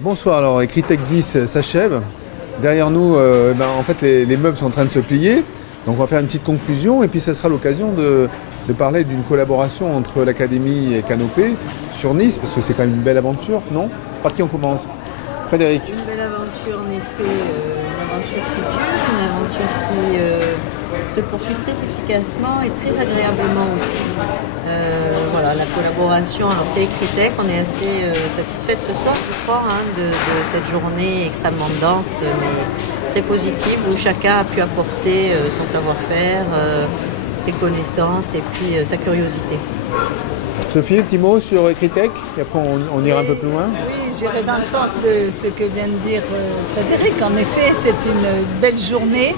Bonsoir, alors Ecritech 10 s'achève. Derrière nous, en fait, les meubles sont en train de se plier. Donc on va faire une petite conclusion et puis ça sera l'occasion de parler d'une collaboration entre l'Académie et Canopée sur Nice, parce que c'est quand même une belle aventure, non? Par qui on commence? Frédéric. Une belle aventure, en effet, une aventure qui dure, une aventure qui se poursuit très efficacement et très agréablement aussi. Voilà, la collaboration, alors c'est Ecritech, on est assez satisfaite ce soir, je crois, de cette journée extrêmement dense, mais très positive, où chacun a pu apporter son savoir-faire, ses connaissances et puis sa curiosité. Sophie, un petit mot sur Ecritech, et après on ira un peu plus loin. Oui, j'irai dans le sens de ce que vient de dire Frédéric. En effet, c'est une belle journée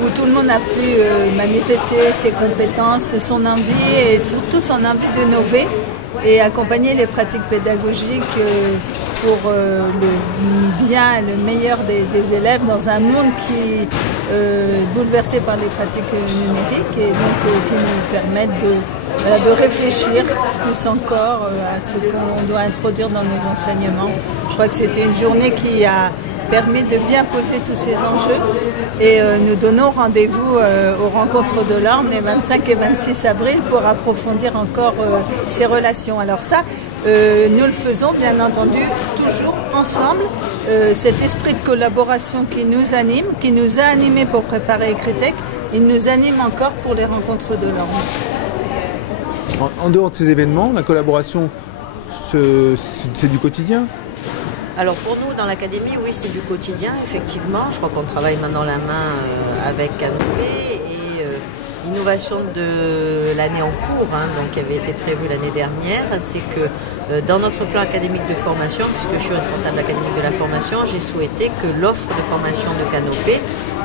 où tout le monde a pu manifester ses compétences, son envie et surtout son envie d'innover et accompagner les pratiques pédagogiques pour le bien et le meilleur des élèves dans un monde qui est bouleversé par les pratiques numériques et donc qui nous permettent de réfléchir plus encore à ce qu'on doit introduire dans nos enseignements. Je crois que c'était une journée qui a permis de bien poser tous ces enjeux et nous donnons rendez-vous aux rencontres de l'Orne les 25 et 26 avril pour approfondir encore ces relations. Alors ça, nous le faisons bien entendu toujours ensemble. Cet esprit de collaboration qui nous anime, qui nous a animés pour préparer Ecritech, il nous anime encore pour les rencontres de l'Orne. En dehors de ces événements, la collaboration, c'est du quotidien? Alors pour nous, dans l'académie, oui, c'est du quotidien, effectivement. Je crois qu'on travaille main dans la main avec Canopée et l'innovation de l'année en cours, donc qui avait été prévue l'année dernière, c'est que dans notre plan académique de formation, puisque je suis responsable académique de la formation, j'ai souhaité que l'offre de formation de Canopée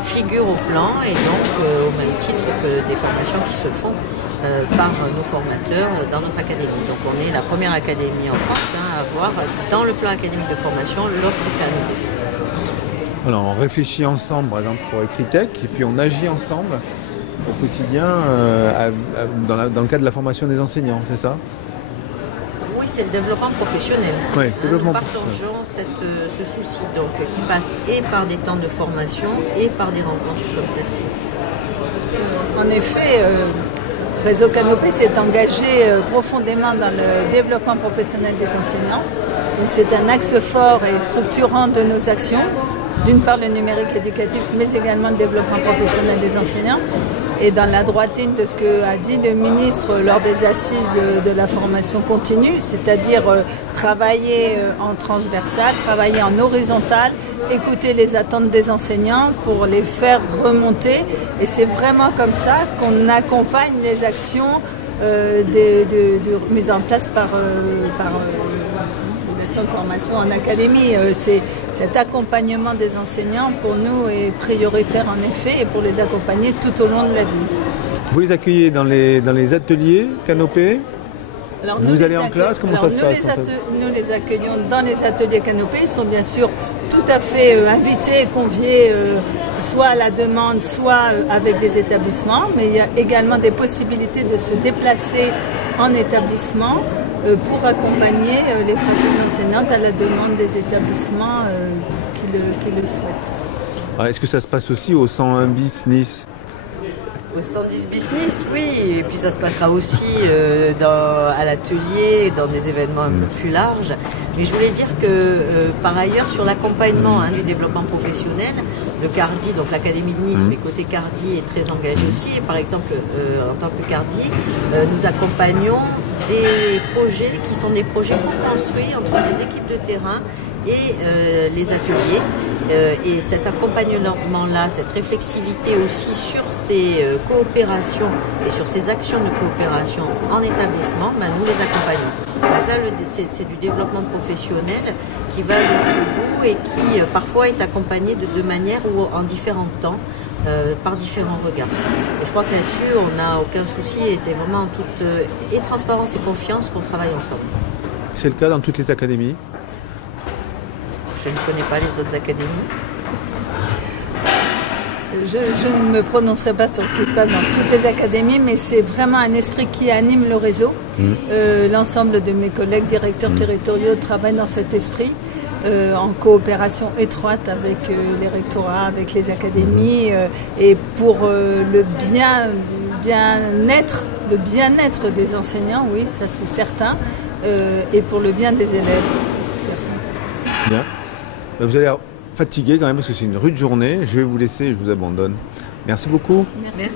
figure au plan et donc au même titre que des formations qui se font par nos formateurs dans notre académie. Donc on est la première académie en France à avoir dans le plan académique de formation l'offre Canopée. Alors on réfléchit ensemble par exemple pour Ecritech et puis on agit ensemble au quotidien dans le cadre de la formation des enseignants, c'est ça? Oui, c'est le développement professionnel. Oui, développement nous professionnel. partageons ce souci donc, qui passe et par des temps de formation et par des rencontres comme celle-ci. En effet, Réseau Canopée s'est engagé profondément dans le développement professionnel des enseignants. C'est un axe fort et structurant de nos actions. D'une part le numérique éducatif, mais également le développement professionnel des enseignants. Et dans la droite ligne de ce qu'a dit le ministre lors des assises de la formation continue, c'est-à-dire travailler en transversal, travailler en horizontal, écouter les attentes des enseignants pour les faire remonter. Et c'est vraiment comme ça qu'on accompagne les actions mises en place par les actions de formation en académie. Cet accompagnement des enseignants, pour nous, est prioritaire en effet, et pour les accompagner tout au long de la vie. Vous les accueillez dans les ateliers Canopée? Alors, vous allez en classe? Comment ça se passe en fait? Nous les accueillons dans les ateliers Canopée. Ils sont bien sûr tout à fait invités et conviés, soit à la demande, soit avec des établissements. Mais il y a également des possibilités de se déplacer en établissement pour accompagner les pratiques enseignantes à la demande des établissements qui le souhaitent. Est-ce que ça se passe aussi au 101 bis Nice? Au 110 business, oui, et puis ça se passera aussi à l'atelier, dans des événements un peu plus larges. Mais je voulais dire que par ailleurs, sur l'accompagnement du développement professionnel, le CARDI, donc l'Académie de Nice, mais côté CARDI est très engagé aussi. Et par exemple, en tant que CARDI, nous accompagnons des projets qui sont des projets co-construits entre les équipes de terrain et les ateliers. Et cet accompagnement-là, cette réflexivité aussi sur ces coopérations et sur ces actions de coopération en établissement, nous les accompagnons. Donc là, c'est du développement professionnel qui va jusqu'au bout et qui parfois est accompagné de manière ou en différents temps, par différents regards. Et je crois que là-dessus, on n'a aucun souci et c'est vraiment en toute et transparence et confiance qu'on travaille ensemble. C'est le cas dans toutes les académies? Je ne connais pas les autres académies. Je ne me prononcerai pas sur ce qui se passe dans toutes les académies, mais c'est vraiment un esprit qui anime le réseau. L'ensemble de mes collègues directeurs territoriaux travaillent dans cet esprit. en coopération étroite avec les rectorats, avec les académies, et pour le bien-être des enseignants, oui, ça c'est certain, et pour le bien des élèves, c'est certain. Bien. Vous avez l'air fatigué quand même parce que c'est une rude journée. Je vais vous laisser, je vous abandonne. Merci beaucoup. Merci.